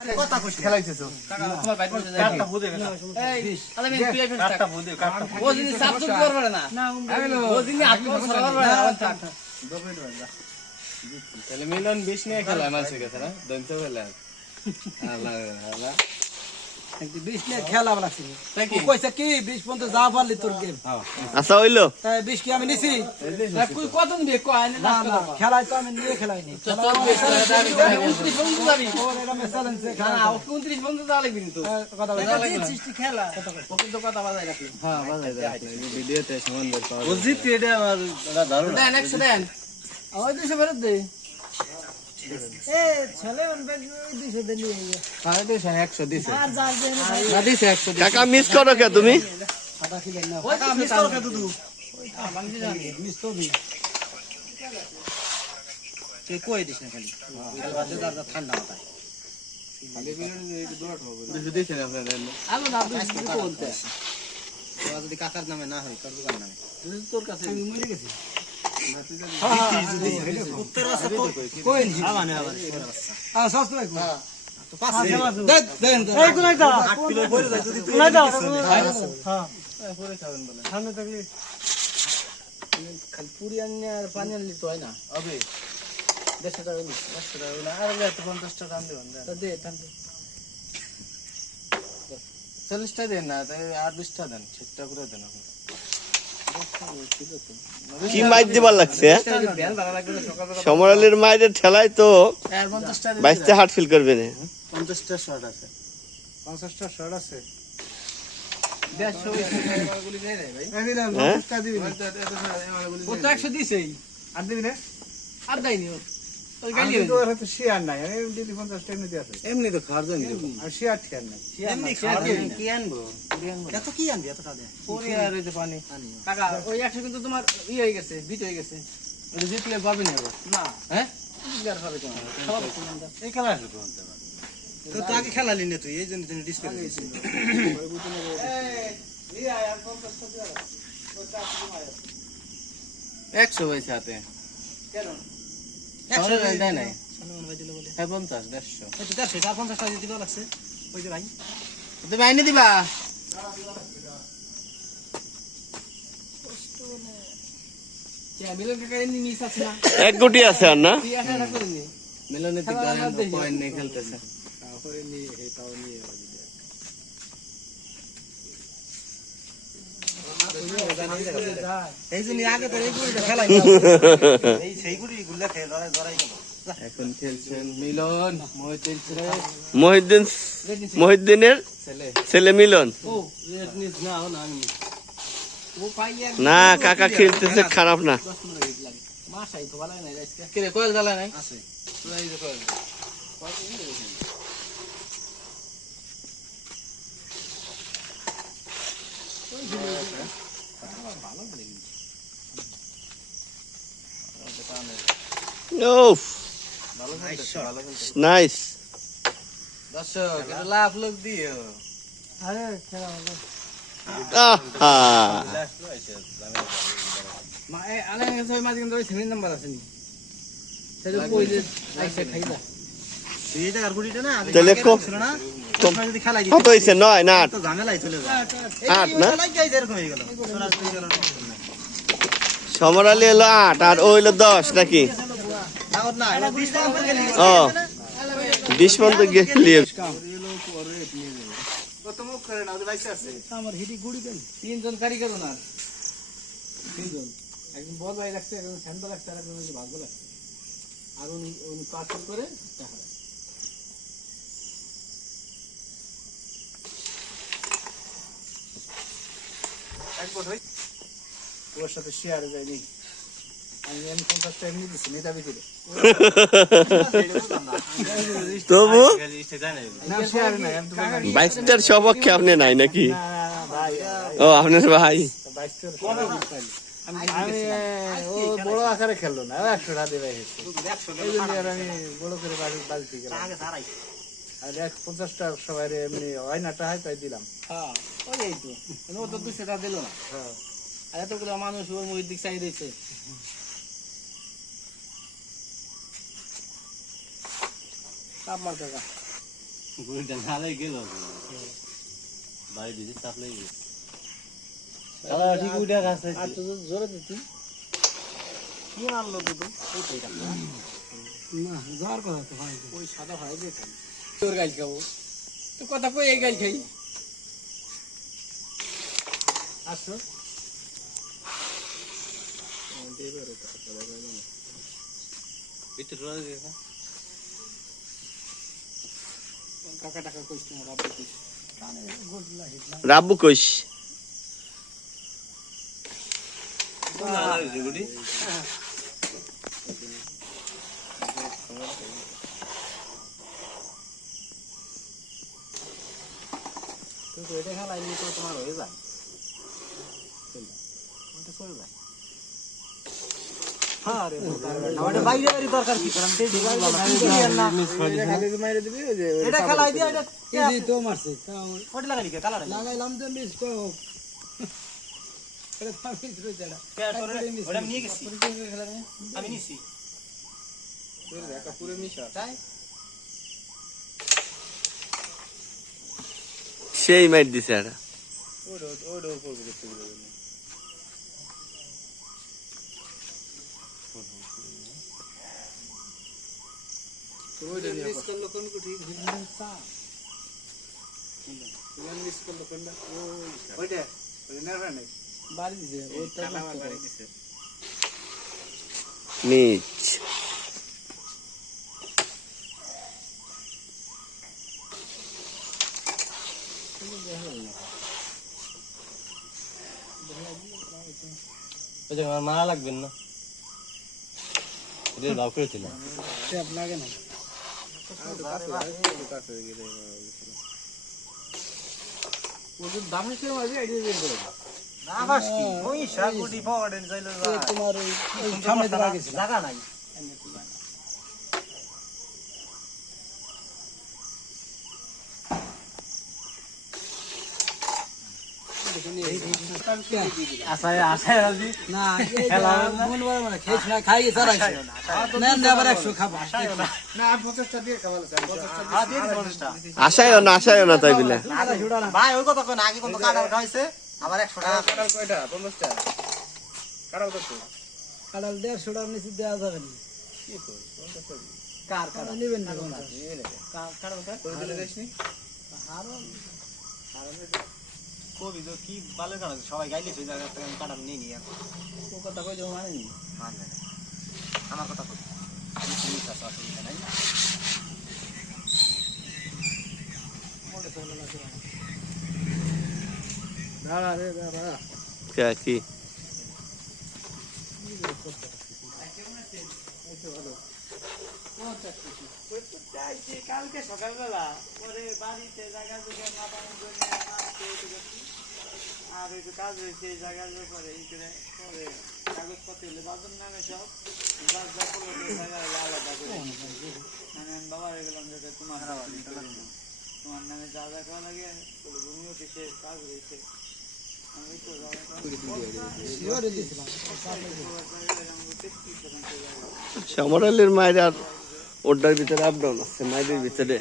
কথা কইছি খেলাইতেছো কাকা তোমার বাইট মারতে যায় কাটটা ফুদে গেল এই আরে মেন তুই আইফেন কাটটা ফুদে কাটটা ও জিনি সাপ সুপ করবে না ও জিনি আত্ম সরবার না তাহলে মিলন 20 নিয়ে খেলা মানুষের কাছে না দন্ত খেলা আল্লাহ আল্লাহ একটু 20 নিয়ে খেলা লাগছে ও কইছে কি 20 পর্যন্ত যা পারলি তোর গেম আচ্ছা হইলো তাই 20 কি আমি নিছি কই কত নিবে কয় না না খেলাই তো আমি নিয়ে খেলাইনি তো 29 বন্ধু যাবি ওর এটা আমি চ্যালেঞ্জ না না 29 বন্ধু যা লাগবে তো কথা বলে সৃষ্টি খেলা ওকে তো কথা বাজাই রাখলি হ্যাঁ বাজাই ভিডিওতে সুন্দর পাওয়া ও জিতে এটা আমার দারুণ দেন 100 দেন ওই 200 ফেরত দে এ ছেলে অনবে 200 দেন নিয়ে আরে 100 দিছে আর যা দেন না দিছে 100 কাকা মিস করো কে তুমি আটা কি দেন না ওই মিস করো কে দুদু মিস তো দি তুই কই দিস না খালি বাদে দাদা ঠান্ডা মাথায় দিছে না আপনাদের আলো না দুই বলতে তোরা যদি কাকার নামে না হয় তোর দোকান নামে তোর কাছে আমি মরে গেছি উত্তর আছে তো কই নি মানে আবার সস্তা রাখো তো পাশে দেন দেন এই গুলাই দাও 8 কিলো ভরে যায় যদি তুই গুলাই দাও হ্যাঁ পরে খাবেন বলে সামনে থাকলে খালি পুরি আনলে আর পানি আনলে তো হয় না হবে 150 টাকা নিস 100 টাকা না আর 50 টাকা দাম দেবেন তো দে টান দে 40 টাকা দেন না তাই আর 20 টাকা দেন 60 টাকা করে দেন আপনি কি মাইর দিবার লাগছে বেল ভালো লাগবে সকালবেলা সমরালের মায়ের ঠেলায় তো আর 50 টাকা বাইশটা হার্ট ফিল করবে না 50 টা শর্ট আছে 50 টা শর্ট আছে 150 গুলি দেয় ভাই এই দিলাম হ্যাঁ? 50 টা দিবি ও তো 100 দিছেই আর দিবি না আর দেয়নি ও ওই আমি গালি তো আর হয়তো শেয়ার নাই আমি দিলি 50 টা এমনি আছে এমনি তো খাওয়ার জন্য আর শেয়ার ঠিক নাই এমনি খাওয়ার জন্য কি আনবো এত কি আনবি এত টাকা দিয়ে পুরি আর এই যে পানি কাকা ওই 100 কিন্তু তোমার ই হয়ে গেছে বিট হয়ে গেছে ওই জিতলে পাবে না না হ্যাঁ জিতলে পাবে তোমার এই খেলা আছে তো তো আগে খেলালি না তুই এই জন্য তুমি ডিসপ্লে দিছিস এই আর 50 টাকা ওটা তোমার 100 হইছে হাতে কেন 100 দেয় নাই সামনে ভাই দিলে বলে 50 150 এই তো 150 50 টাকা দিতে লাগছে ওই যে ভাই তুমি আইনে দিবা মিলন কাকা এমনি মিস আছে না এক গুটি আছে আর না তুই আশা না করিনি মিলনের দিক পয়েন্ট নেই খেলতেছে তারপরে নি এটাও নিয়ে এই জন্য আগে তো এই গুলিটা খেলাই এই সেই গুলি গুলা খেয়ে ধরাই গেল এখন খেলছেন মিলন মহিউদ্দিন মহিউদ্দিনের ছেলে ছেলে মিলন ও রেড নিস না ও না আমি ও পাইয়া না কাকা খেলতেছে খারাপ না 10 মিনিট লাগে মাসাই তো ভালো নাই আজকে কে রে কোয়েল জ্বালা নাই আছে এই যে কোয়েল ওফ নাইস দর্শক এটা লাভ লোক দিও আরে খেলা হবে আহা মা এ আলে সবাই মাঝে কিন্তু ওই সেমিন নাম্বার আছে নি সেটা কই যে আইসা খাইলা তুই এটা আর গুলিটা না আগে তাহলে কো ছিল না কম- যদি খেলাই কত হয়েছে 9 না 8 তো ঝামেলাই চলে যায় 8 না খেলাই যাই এরকম হয়ে গেল তোরা তুই গেল সমরালি হলো 8 আর ও হলো 10 নাকি আগত না 20 টাকা করে গেলি ও 20 পর্যন্ত গেলি কত মুখ করে না ওদের বাইসে আছে আমার হিডি গুড়ি দেন তিনজন কারিগর না তিনজন একজন বজায় রাখছে একজন স্যান্ডেল রাখছে আর একজন ভাগ্য রাখছে আর উনি উনি পার্সেল করে টাকা রাখছে। একবার হই ওর সাথে শেয়ার যায়নি আমি এম 50 টাকা নিয়ে দিচ্ছি নেতা ভিতরে তবু না শেয়ার নাই আমি তো 22টার সপক্ষে আপনি নাই নাকি না ভাই ও আপনার ভাই 22 আমি ও বড় আকারে খেললো না 100 টাকা দেবে এই জন্য আর আমি বড় করে বালতি গেলাম আগে সারাই আর 50 টাকা সবাই এমনি হয় না টাকা তাই দিলাম হ্যাঁ ওই এই তো ও তো 200 টাকা দিল না হ্যাঁ আর এতগুলো মানুষ ওর মুখের দিক চাই দিয়েছে তাপ মার কাকা গুড়িটা নালে গেল বাড়ি দিতে চাপ লেগে গেছে তাহলে ঠিক উঠে গেছে আর তো জোরে দিতি কি মারলো দুটো না যাওয়ার কথা তো হয় ওই সাদা হয় যে খাই তোর গাল খাবো তো কথা কই এই গাল খাই আসো একটু রয়ে গেছে কাকা টাকা কইছ না রাব্বু কইছ রাব্বু কইস গুড়ি কিন্তু এটা খেলাই নিয়ে তো তোমার হয়ে যায় ওটা চলে যায় ওটা বাইরে বাইরে দরকার কি করাম তে মাইরে দিবি ওই যে এটা খেলাই দিয়া এটা এই তো মারছে ওটা লাগালি কে কালার লাগাইলাম তো মিস কো এটা তো মিস রইছে এটা ওটা নিয়ে গেছি আমি নিছি একা পুরো মিশা তাই সেই মাইর দিছে এটা ওড়ো ওড়ো উপর করতে দিল ওইটা নিয়ে মিস করলো কোন কুটি সা মিস করলো কোনটা ওইটা ওই নেরবা নাই বাড়ি দিছে ওইটা বাড়ি দিছে নিচ ওই যে আমার মারা লাগবেন না এটা দাও করেছিল ট্যাপ লাগে না ওদের দাম হিসেবে মাঝে আইডিয়া বের করে না বাস কি ওই শাগুটি পাওয়ারেন যাইলো তোমার ওই সামনে দেওয়া গেছে জায়গা নাই আশায় আশায় রাজি না খেলা মন বড় মানে খেছ না খাই সারাইছে না দেবার 100 খাবা না 50টা দিয়ে খাওয়ালো 50টা আশায় না তাই বিলে ভাই ওই কথা কোন আগে কোন কাটাল খাইছে আবার 100 টাকা কাটাল কয়টা 50টা কাটাল কত কাটাল 150 টাকা নিচে দেওয়া যাবে না কি কই 50 কার কাটাল নেবেন না কাটাল কত দিলে দেশনি কবি তো কি ভালো কাটা সবাই গাইলে সেই জায়গা থেকে আমি কাটাল নিয়ে নিয়ে ও কথা কই যাও মানে নি মানবে না আমার কথা কই আমি চিনি কাছে অসুবিধা নাই মোটে চলে না দাঁড়া রে দাঁড়া কি কালকে সকালবেলা পরে বাড়িতে জায়গা জুগে না পাওয়ার জন্য আর একটু কাজ হয়েছে এই জায়গার ব্যাপারে এই করে পরে কাগজপত্র হলে বাজার নামে সব জায়গা আলাদা করে মানে আমি বাবার গেলাম যেটা তোমার তোমার নামে যা যা করা লাগে ভূমি অফিসে কাজ হয়েছে আমি তো শ্যামরালের মায়ের আর ওটার ভিতরে আপ ডাউন আছে মায়ের ভিতরে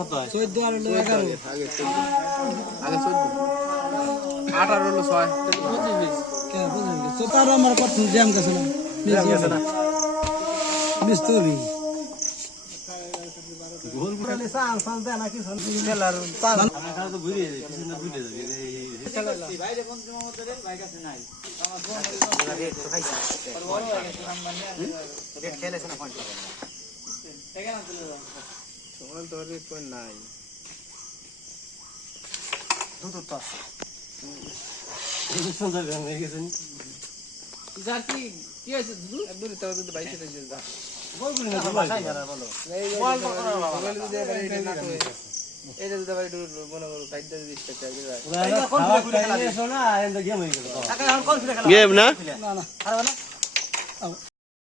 কত হয় 14 আর 11 আগে 14 18 হলো 6 क्या बुझेंगे तो तारा हमारे पास जाम का सुना मिस तो भी গোল গুড়ালে সাল সাল দেনা কি সন খেলার পাল আমি খালি তো ঘুরে যাই পিছনে ঘুরে যাই বাইরে কোন মধ্যে রে ভাই কাছে নাই আমার ফোন রেট তো খাইছে রেট খেলেছ না কোন এখানে চলে যাও তোমার তো আর কই নাই দুধ তো আছে সুন্দর হয়ে গেছে যা কি কি আছে দুধ একদম তাও দুধ 22 টাকা যা বল গুলি না বাসায় যারা বলো বল কত না বাবা মোবাইল দিয়ে বাড়ি না তো এই যে দুধ বাড়ি মনে করো 60 টাকা 20 টাকা চাই যায় ওরা কোন খেলা খেলে শোনা এন্ড গেম হয়ে গেল টাকা এখন কোন খেলা গেম না না না আরে না